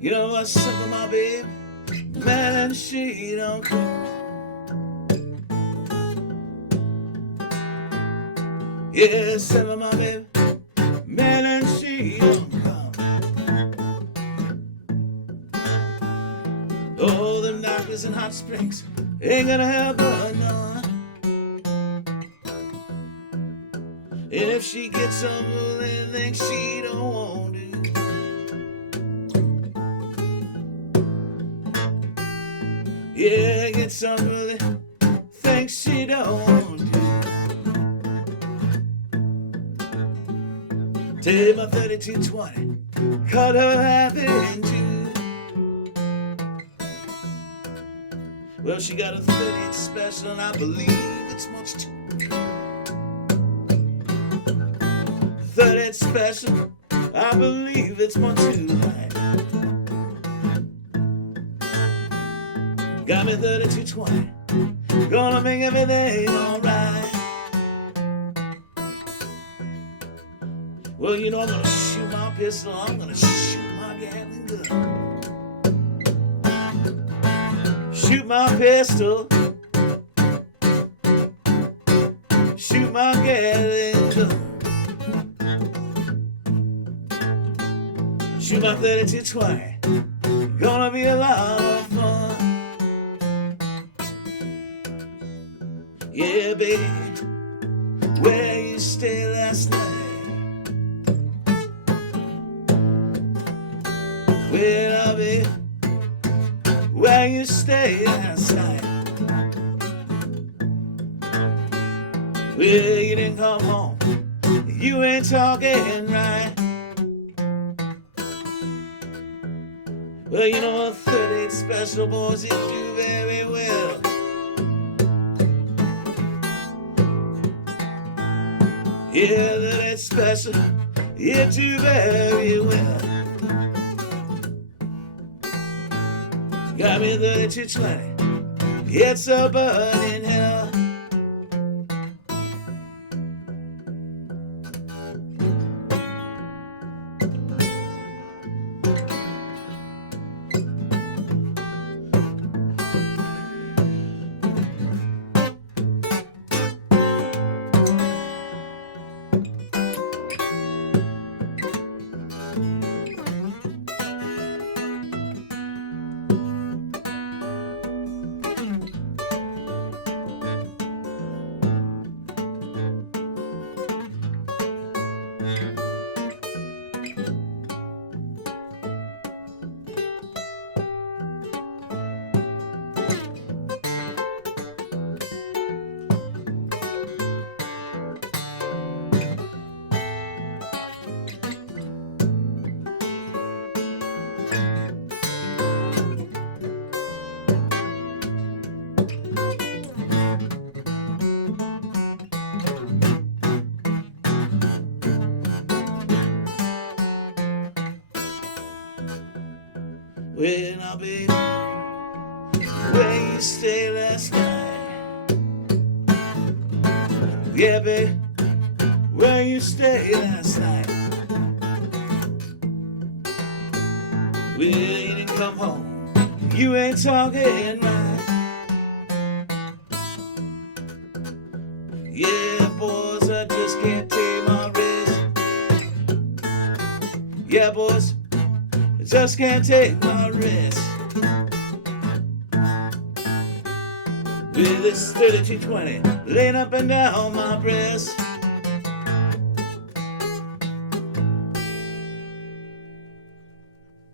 You know what's simple, my babe? Man, she don't come. Yeah, simple, my babe. Man, and she don't come. Oh, them doctors in hot springs ain't gonna help her none. If she gets some anything she don't want to. Yeah, get some really things she don't want to. Take my 3220, cut her half in two. Well, she got a 30 special, and I believe it's much too. 30 special, I believe it's much too high. Got me 3220, gonna make everything alright. Well, you know I'm gonna shoot my pistol, I'm gonna shoot my gatling gun. Shoot my pistol, shoot my gatling gun. Shoot my 3220, gonna be a lot of fun. Yeah, baby, where you stay last night? Well, I'll be where you stay last night. Well, you didn't come home, you ain't talking right. Well, you know what 38 special boys, you do very well. Yeah, that ain't special, you do very well. Got me 3220, it's a burning hell. Well, now, baby, where you stay last night? Yeah, baby, where you stay last night? Well, you didn't come home, you ain't talking right. Yeah, boys, I just can't take my risk. Yeah, boys, I just can't take my risk. With this 3220 laying up and down my breast.